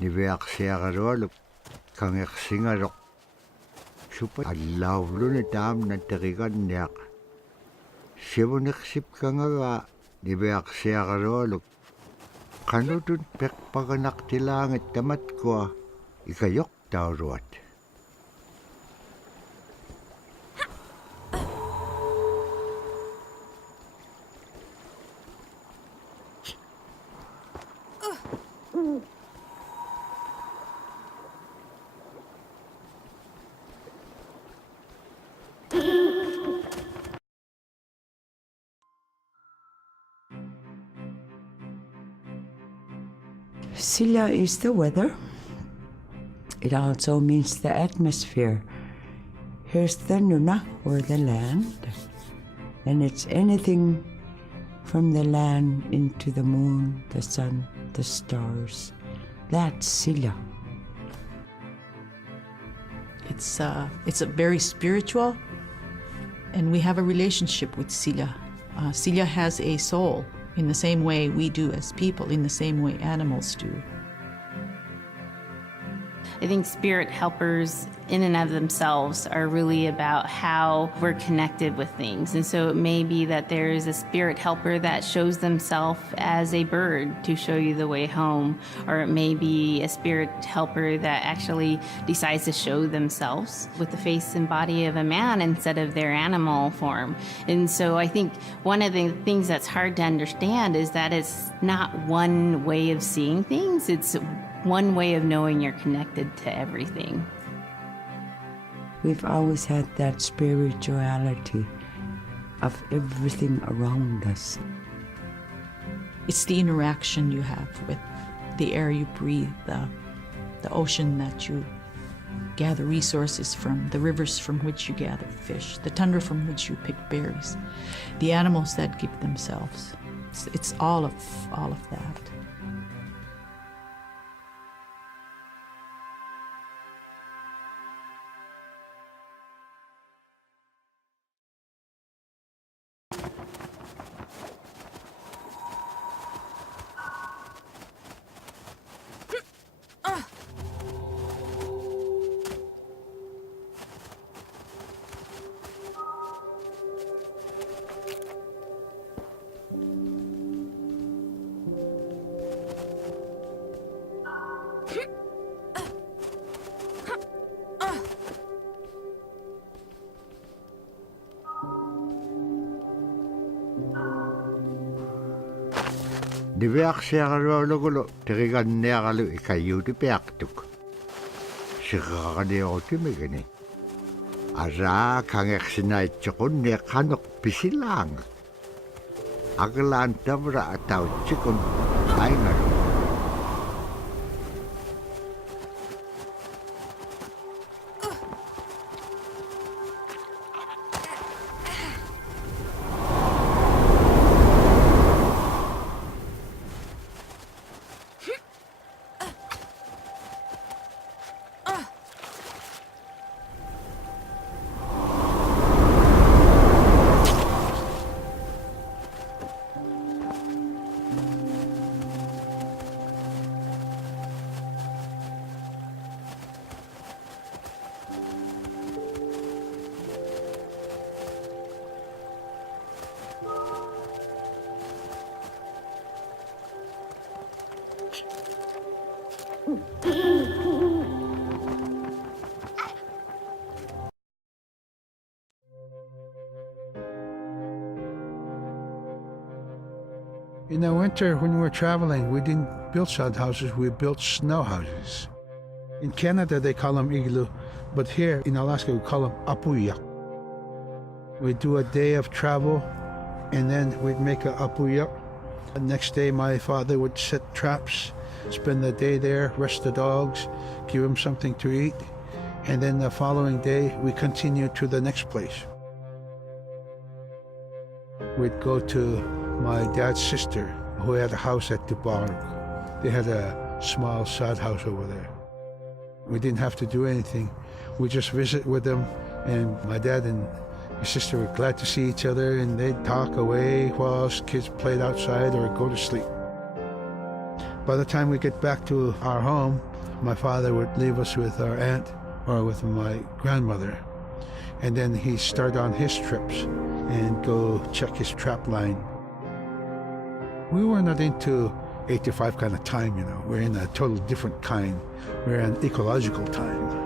niviaqsiaqalualuk kangeqsingaluq supa allauvluni taamna teriganniaq sivuniqsipkangaga niviaqsiaqalualuk qanutun peqpaganaqtilaangit tamatkua ikayoq tauruat. Sila is the weather. It also means the atmosphere. Here's the Nuna, or the land. And it's anything from the land into the moon, the sun, the stars. That's Sila. It's a very spiritual, and we have a relationship with Sila. Sila has a soul in the same way we do as people, in the same way animals do. I think spirit helpers in and of themselves are really about how we're connected with things. And so it may be that there is a spirit helper that shows themselves as a bird to show you the way home, or it may be a spirit helper that actually decides to show themselves with the face and body of a man instead of their animal form. And so I think one of the things that's hard to understand is that it's not one way of seeing things, it's one way of knowing you're connected to everything. We've always had that spirituality of everything around us. It's the interaction you have with the air you breathe, the ocean that you gather resources from, the rivers from which you gather fish, the tundra from which you pick berries, the animals that give themselves. It's all of that. Niviaqsiaqalualugulu teriganniaqalu ikayuutipiaqtuk siqaqaniortimigani araa kangeqsinaitsoqunni qaneq pisilaanga aqlaan tavra atautsikun aingalu In the winter, when we were traveling, we didn't build sod houses, we built snow houses. In Canada, they call them igloo, but here in Alaska, we call them apuya. We'd do a day of travel, and then we'd make a apuya. The next day, my father would set traps, spend the day there, rest the dogs, give them something to eat, and then the following day, we continued to the next place. We'd go to my dad's sister, who had a house at Dubarg. They had a small sod house over there. We didn't have to do anything. We just visit with them, and my dad and my sister were glad to see each other, and they'd talk away while us kids played outside or go to sleep. By the time we get back to our home, my father would leave us with our aunt or with my grandmother. And then he'd start on his trips and go check his trap line. We were not into 8 to 5 kind of time, you know. We're in a total different kind. We're in ecological time.